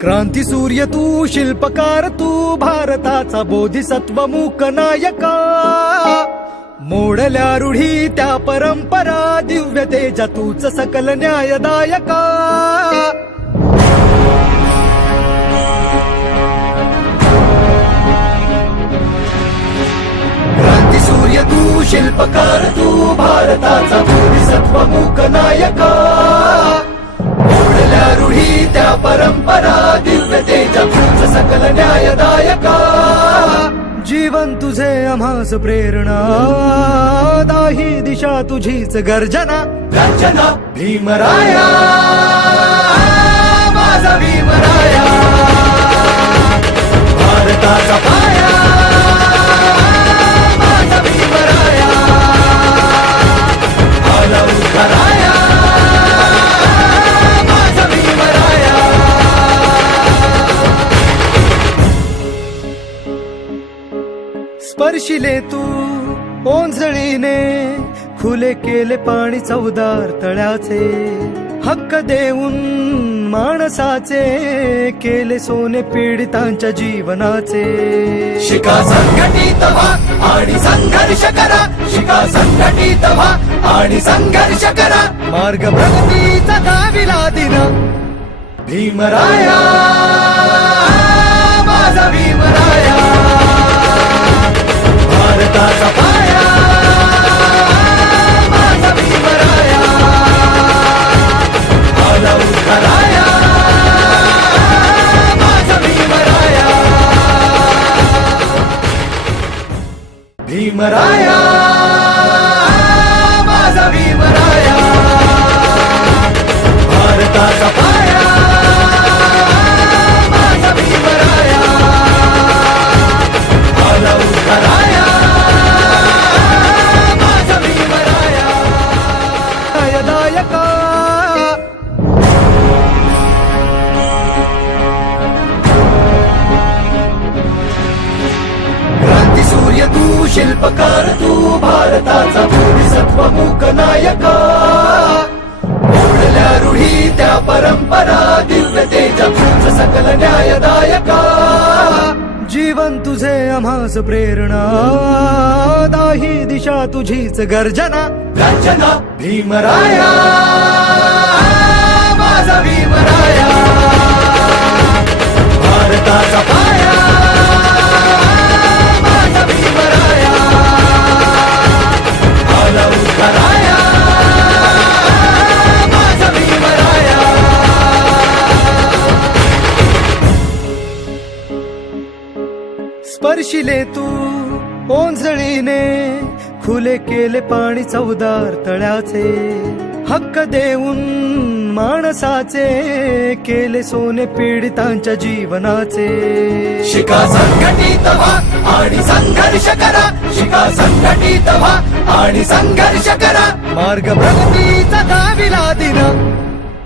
क्रांती सूर्य तू, शिल्पकार तू, भारताचा बोधिसत्व मूक नायका. मोडल्या रूढी त्या परंपरा, दिव्य तेजा तूच सकल न्यायदायका. क्रांती सूर्य तू, शिल्पकार तू, भारताचा बोधिसत्व मूक नायका. मोडल्या रूढी त्या परंपरा, दिव्य तेजा तूच सकल न्यायदायका. जीवन तुझे आम्हास प्रेरणा, दाही दिशा तुझीच गर्जना. गर्जना भीमराया, माझा भीमराया, भारताचा पाया, माझा भीमराया, आला उद्धाराया, माझा भीमराया. स्पर्शिले तू ओंजळीने, खुले केले पाणी चौदार तळ्याचे. हक्क देऊन माणसाचे, केले सोने पीडितांच्या जीवनाचे. शिका संघटित व्हा आणि संघर्ष करा, शिका संघटित व्हा आणि संघर्ष करा. मार्ग प्रगतीचा दाविला दिन, भीमराया, माझा भीमराया, भारताचा पाया, माझा भीमराया, आला उद्धाराया, माझा भीमराया. भीमराया, माझा भीमराया, भारताचा पाया, माझा भीमराया, आला उद्धाराया, माझा भीमराया. न्यायदायका. क्रांती सूर्य तू, शिल्पकार तू, भारताचा बोधिसत्व मूक नायका. मोडल्या रूढी त्या परंपरा, दिव्य तेजा तूच सकल न्यायदायका. जीवन तुझे आम्हास प्रेरणा, दाही दिशा तुझीच गर्जना. गर्जना भीमराया, माझा भीमराया, भारताचा पाया, माझा भीमराया, आला उद्धाराया, माझा भीमराया. स्पर्शिले तू ओंजळीने, खुले केले पाणी चौदार तळ्याचे. हक्क देऊन माणसाचे, केले सोने पीडितांच्या जीवनाचे. शिका संघटित व्हा आणि संघर्ष करा, शिका संघटित व्हा आणि संघर्ष करा. मार्ग प्रगतीचा दाविला दिन,